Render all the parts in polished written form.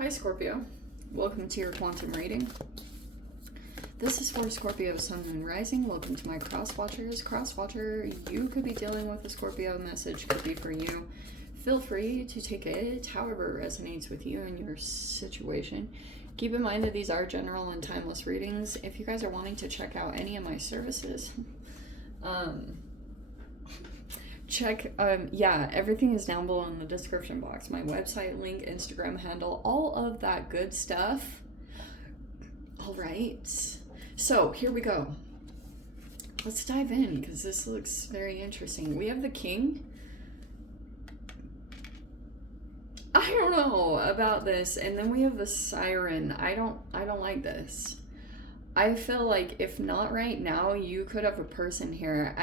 Hi Scorpio, welcome to your quantum reading. This is for Scorpio Sun and Rising. Welcome to my cross-watchers. Cross-watcher, you could be dealing with a Scorpio message, could be for you. Feel free to take it however it resonates with you and your situation. Keep in mind that these are general and timeless readings. If you guys are wanting to check out any of my services, everything is down below in the description box. My website link, Instagram handle, all of that good stuff. All right, so here we go. Let's dive in because this looks very interesting. We have the King. I don't know about this, and then we have the Siren. I don't like this. I feel like if not right now, you could have a person here.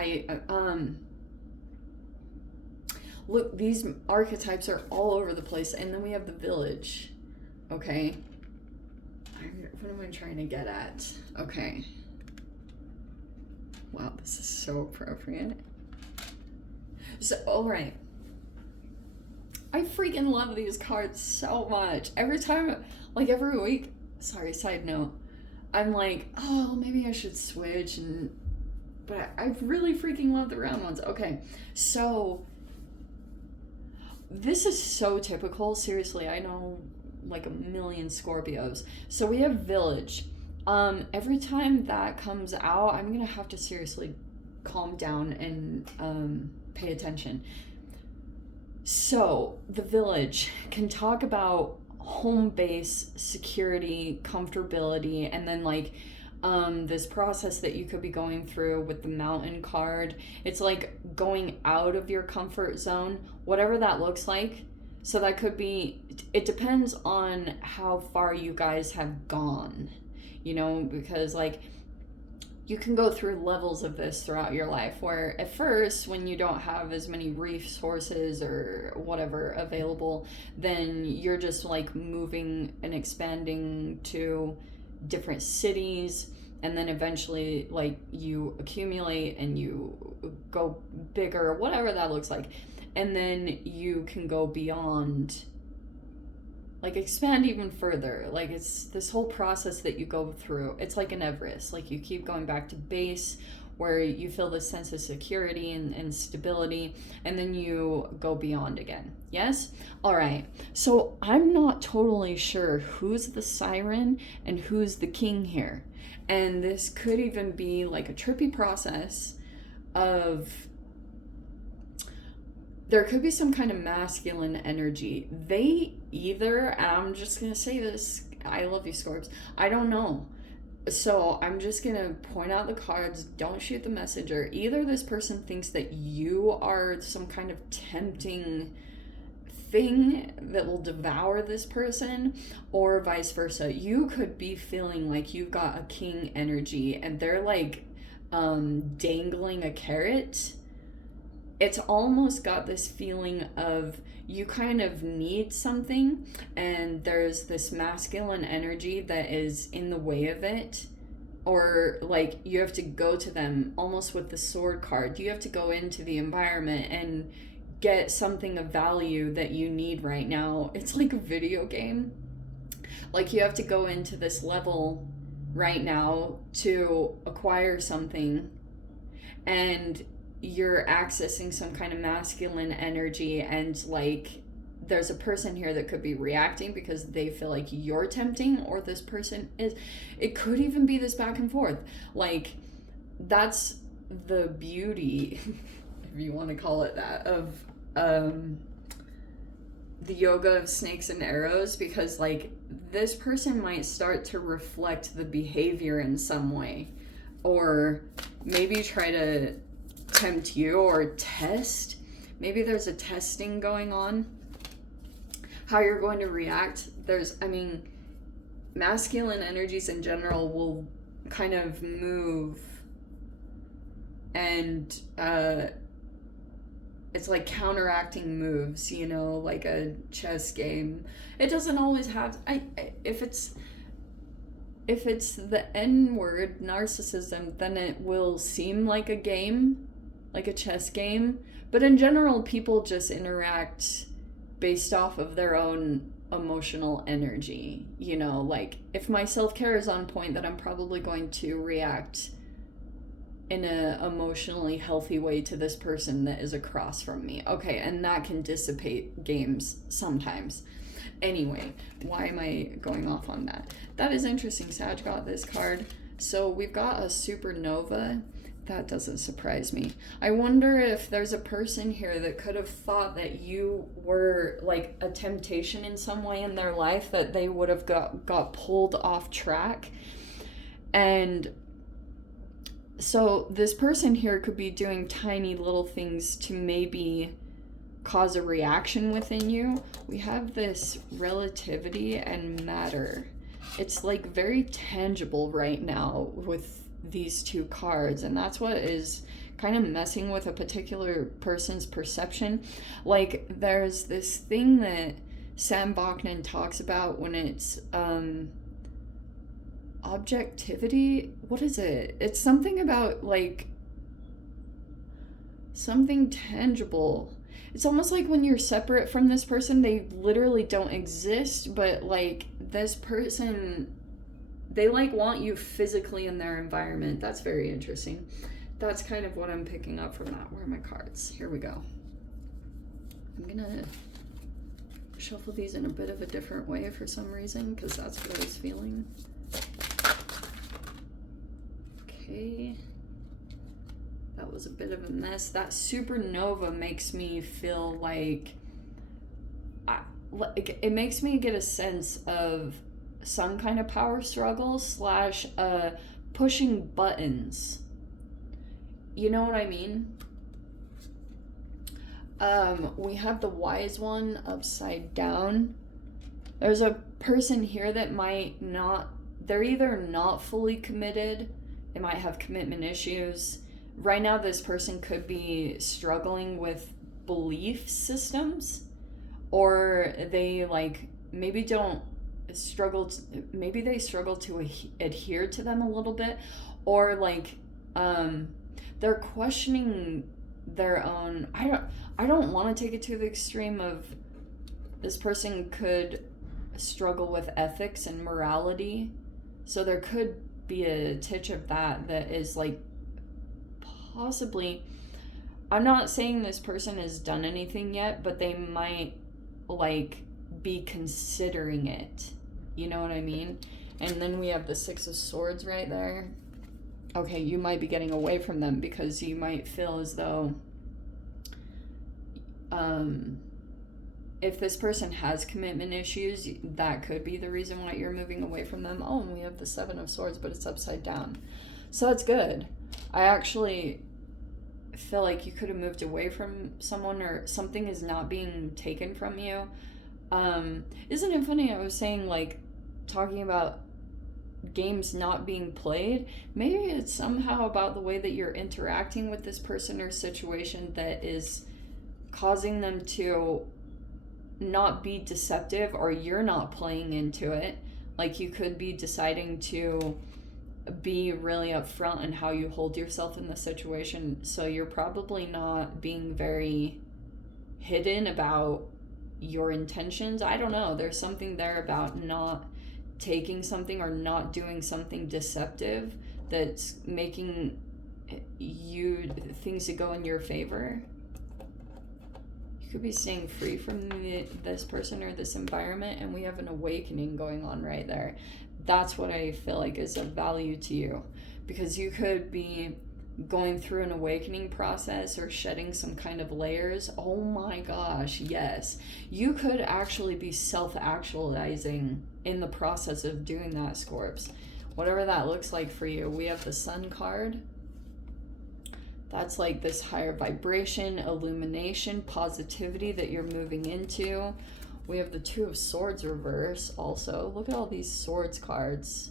Look, these archetypes are all over the place. And then we have the Village. Okay. What am I trying to get at? Okay. Wow, this is so appropriate. So, alright. I freaking love these cards so much. Every time, like every week, sorry, side note, I'm like, oh, maybe I should switch. But I really freaking love the round ones. Okay, so this is so typical. Seriously, I know like a million Scorpios. So we have Village. Every time that comes out, I'm gonna have to seriously calm down and pay attention. So the Village can talk about home base, security, comfortability, and then like this process that you could be going through with the Mountain card. It's like going out of your comfort zone, whatever that looks like. So that could be, it depends on how far you guys have gone, you know, because like you can go through levels of this throughout your life where at first, when you don't have as many resources or whatever available, then you're just like moving and expanding to different cities, and then eventually like you accumulate and you go bigger, whatever that looks like, and then you can go beyond, like expand even further. Like it's this whole process that you go through. It's like an Everest. Like you keep going back to base where you feel this sense of security and stability, and then you go beyond again. Yes? All right. So I'm not totally sure who's the Siren and who's the King here. And this could even be like a trippy process of, there could be some kind of masculine energy. They either, and I'm just going to say this, I love you, Scorps, I don't know. So I'm just going to point out the cards, don't shoot the messenger. Either this person thinks that you are some kind of tempting thing that will devour this person, or vice versa. You could be feeling like you've got a King energy and they're like dangling a carrot. It's almost got this feeling of you kind of need something and there's this masculine energy that is in the way of it, or like you have to go to them almost with the Sword card. You have to go into the environment and get something of value that you need right now. It's like a video game. Like you have to go into this level right now to acquire something, and you're accessing some kind of masculine energy, and like there's a person here that could be reacting because they feel like you're tempting, or this person is. It could even be this back and forth. Like that's the beauty, if you want to call it that, of the yoga of snakes and arrows, because like this person might start to reflect the behavior in some way, or maybe try to tempt you or test. Maybe there's a testing going on, how you're going to react. Masculine energies in general will kind of move, and it's like counteracting moves, you know, like a chess game. It doesn't always have, if it's the N word, narcissism, then it will seem like a game, like a chess game. But in general, people just interact based off of their own emotional energy. You know, like if my self-care is on point, then I'm probably going to react in a emotionally healthy way to this person that is across from me. Okay, and that can dissipate games sometimes. Anyway, why am I going off on that? That is interesting. Sag got this card. So we've got a supernova. That doesn't surprise me. I wonder if there's a person here that could have thought that you were like a temptation in some way in their life, that they would have got pulled off track. And so this person here could be doing tiny little things to maybe cause a reaction within you. We have this relativity and matter. It's like very tangible right now with these two cards, and that's what is kind of messing with a particular person's perception. Like there's this thing that Sam Bachman talks about when it's objectivity. What is it? It's something about like something tangible. It's almost like when you're separate from this person, they literally don't exist, but like this person, they like want you physically in their environment. That's very interesting. That's kind of what I'm picking up from that. Where are my cards? Here we go. I'm gonna shuffle these in a bit of a different way for some reason, because that's what I was feeling. Okay. That was a bit of a mess. That supernova makes me feel like it makes me get a sense of some kind of power struggle slash pushing buttons. You know what I mean? We have the wise one upside down. There's a person here that might not, they're either not fully committed, they might have commitment issues. Right now, this person could be struggling with belief systems, or they like maybe don't struggle to, maybe they struggle to adhere to them a little bit, or like they're questioning their own. I don't want to take it to the extreme of this person could struggle with ethics and morality, so there could be a titch of that is like possibly, I'm not saying this person has done anything yet, but they might like be considering it. You know what I mean? And then we have the Six of Swords right there. Okay, you might be getting away from them because you might feel as though if this person has commitment issues, that could be the reason why you're moving away from them. Oh, and we have the Seven of Swords, but it's upside down. So that's good. I actually feel like you could have moved away from someone, or something is not being taken from you. Isn't it funny? I was saying, like, talking about games not being played. Maybe it's somehow about the way that you're interacting with this person or situation that is causing them to not be deceptive, or you're not playing into it. Like, you could be deciding to be really upfront in how you hold yourself in the situation, so you're probably not being very hidden about your intentions. I don't know, there's something there about not taking something or not doing something deceptive that's making you things to go in your favor. You could be staying free from this person or this environment, and we have an awakening going on right there. That's what I feel like is of value to you, because you could be going through an awakening process or shedding some kind of layers. Oh my gosh, yes. You could actually be self-actualizing in the process of doing that, Scorps. Whatever that looks like for you. We have the Sun card. That's like this higher vibration, illumination, positivity that you're moving into. We have the Two of Swords reverse also. Look at all these swords cards.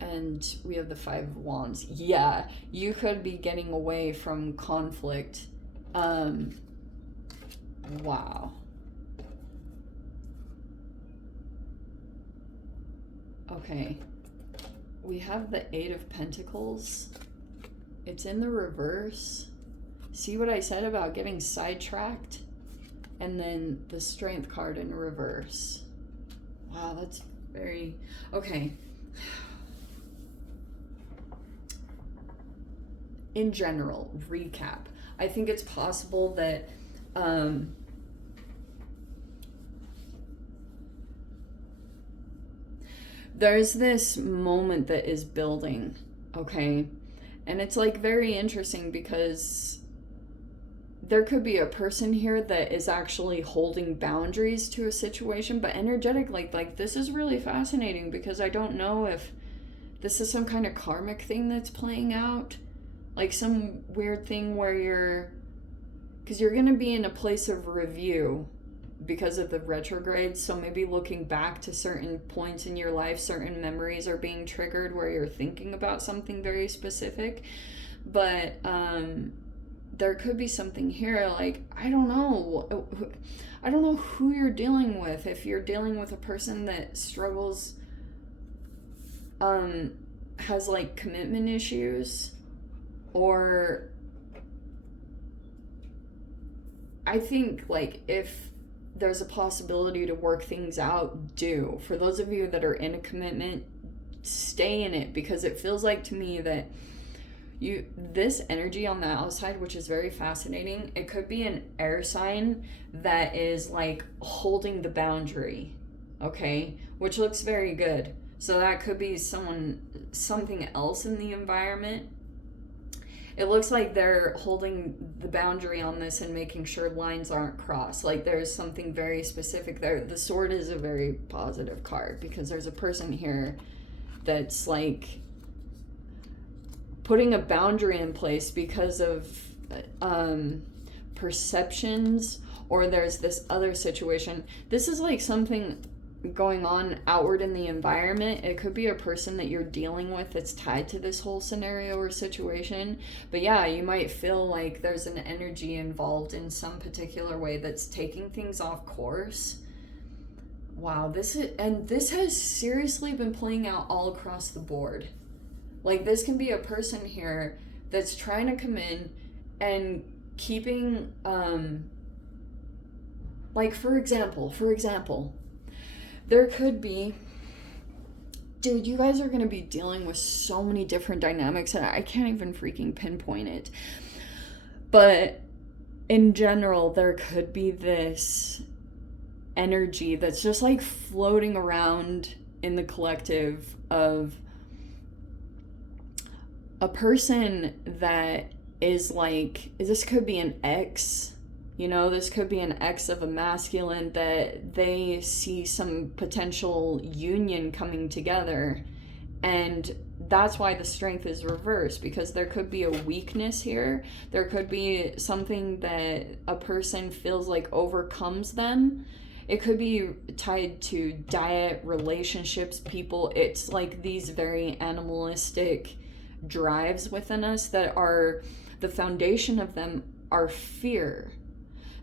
And we have the Five of Wands. Yeah, you could be getting away from conflict. Wow. Okay. We have the Eight of Pentacles. It's in the reverse. See what I said about getting sidetracked? And then the Strength card in reverse. Wow, that's very... Okay. In general, recap. I think it's possible that there's this moment that is building, okay? And it's like very interesting because there could be a person here that is actually holding boundaries to a situation, but energetically, like this is really fascinating because I don't know if this is some kind of karmic thing that's playing out, like some weird thing where because you're going to be in a place of review because of the retrograde, so maybe looking back to certain points in your life, certain memories are being triggered where you're thinking about something very specific, but there could be something here, like, I don't know who you're dealing with. If you're dealing with a person that struggles, has like commitment issues, or I think like if there's a possibility to work things out, do. For those of you that are in a commitment, stay in it, because it feels like to me that this energy on the outside, which is very fascinating, it could be an air sign that is like holding the boundary, okay, which looks very good. So that could be something else in the environment. It looks like they're holding the boundary on this and making sure lines aren't crossed. Like there's something very specific there. The sword is a very positive card because there's a person here that's like putting a boundary in place because of perceptions, or there's this other situation. This is like something going on outward in the environment. It could be a person that you're dealing with that's tied to this whole scenario or situation. But yeah, you might feel like there's an energy involved in some particular way that's taking things off course. Wow, this has seriously been playing out all across the board. Like this can be a person here that's trying to come in and keeping, like for example, there could be, dude, you guys are going to be dealing with so many different dynamics and I can't even freaking pinpoint it. But in general, there could be this energy that's just like floating around in the collective of a person that is like, this could be an ex, you know, this could be an ex of a masculine that they see some potential union coming together, and that's why the strength is reversed, because there could be a weakness here. There could be something that a person feels like overcomes them. It could be tied to diet, relationships, people. It's like these very animalistic drives within us that are, the foundation of them are fear.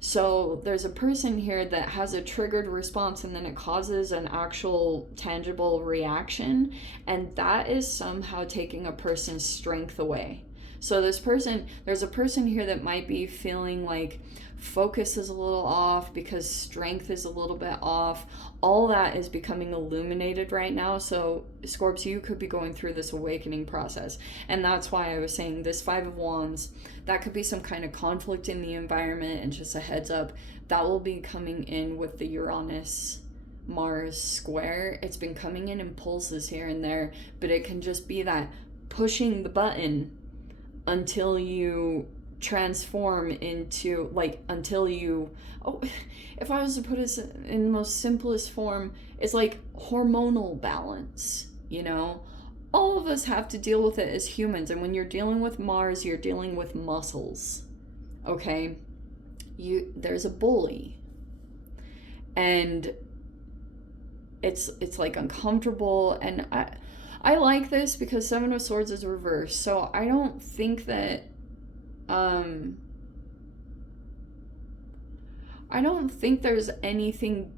So there's a person here that has a triggered response and then it causes an actual tangible reaction, and that is somehow taking a person's strength away. So there's a person here that might be feeling like focus is a little off because strength is a little bit off. All that is becoming illuminated right now. So Scorps, you could be going through this awakening process. And that's why I was saying this Five of Wands, that could be some kind of conflict in the environment, and just a heads up, that will be coming in with the Uranus Mars square. It's been coming in impulses here and there, but it can just be that pushing the button until you transform into, like, until you, if I was to put it in the most simplest form, it's like hormonal balance, you know? All of us have to deal with it as humans, and when you're dealing with Mars, you're dealing with muscles, okay? There's a bully, and it's like uncomfortable, and I like this because Seven of Swords is reversed, so I don't think that I don't think there's anything,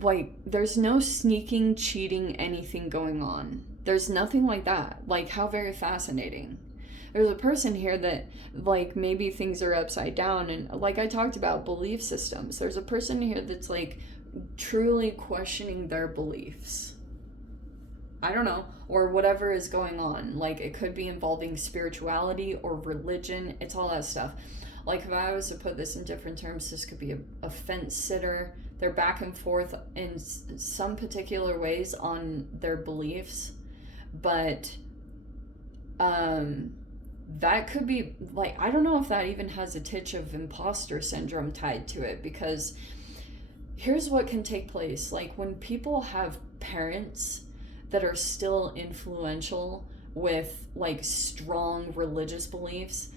like, there's no sneaking, cheating, anything going on. There's nothing like that. Like, how very fascinating. there's a person here that, like, maybe things are upside down, and like I talked about belief systems, there's a person here that's like truly questioning their beliefs. I don't know, or whatever is going on. Like, it could be involving spirituality or religion. It's all that stuff. Like, if I was to put this in different terms, this could be a fence sitter. They're back and forth in some particular ways on their beliefs, but that could be, like, I don't know if that even has a titch of imposter syndrome tied to it, because here's what can take place. Like, when people have parents that are still influential with, like, strong religious beliefs,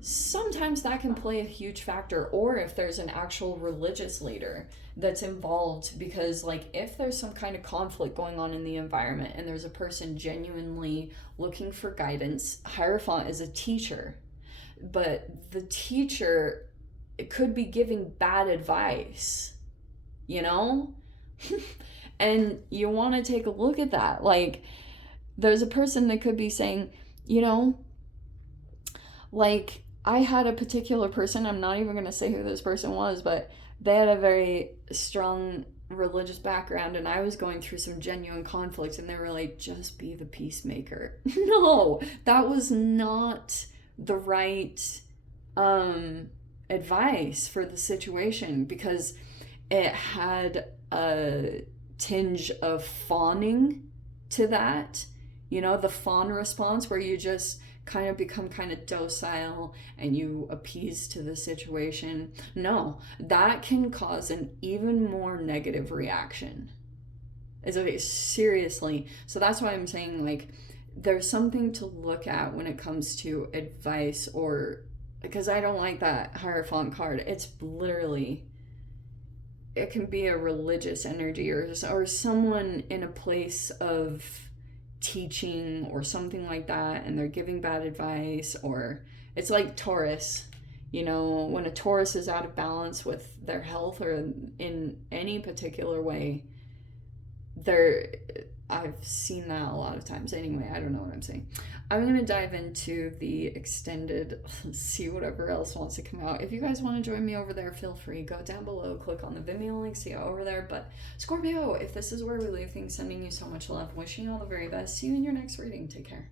sometimes that can play a huge factor. Or if there's an actual religious leader that's involved, because, like, if there's some kind of conflict going on in the environment and there's a person genuinely looking for guidance, Hierophant is a teacher, but the teacher, it could be giving bad advice, you know? And you want to take a look at that. Like, there's a person that could be saying, you know, like, I had a particular person, I'm not even going to say who this person was, but they had a very strong religious background, and I was going through some genuine conflicts, and they were like, just be the peacemaker. No, that was not the right advice for the situation, because it had a tinge of fawning to that, you know, the fawn response, where you just kind of become kind of docile and you appease to the situation. No, that can cause an even more negative reaction. Seriously. So that's why I'm saying, like, there's something to look at when it comes to advice, or, because I don't like that Hierophant card. It's literally, it can be a religious energy, or someone in a place of teaching or something like that, and they're giving bad advice. Or it's like Taurus, you know, when a Taurus is out of balance with their health or in any particular way, I've seen that a lot of times. Anyway, I don't know what I'm saying. I'm going to dive into the extended, see whatever else wants to come out. If you guys want to join me over there, feel free. Go down below, click on the Vimeo link, see you over there. But Scorpio, if this is where we leave things, sending you so much love, wishing you all the very best. See you in your next reading. Take care.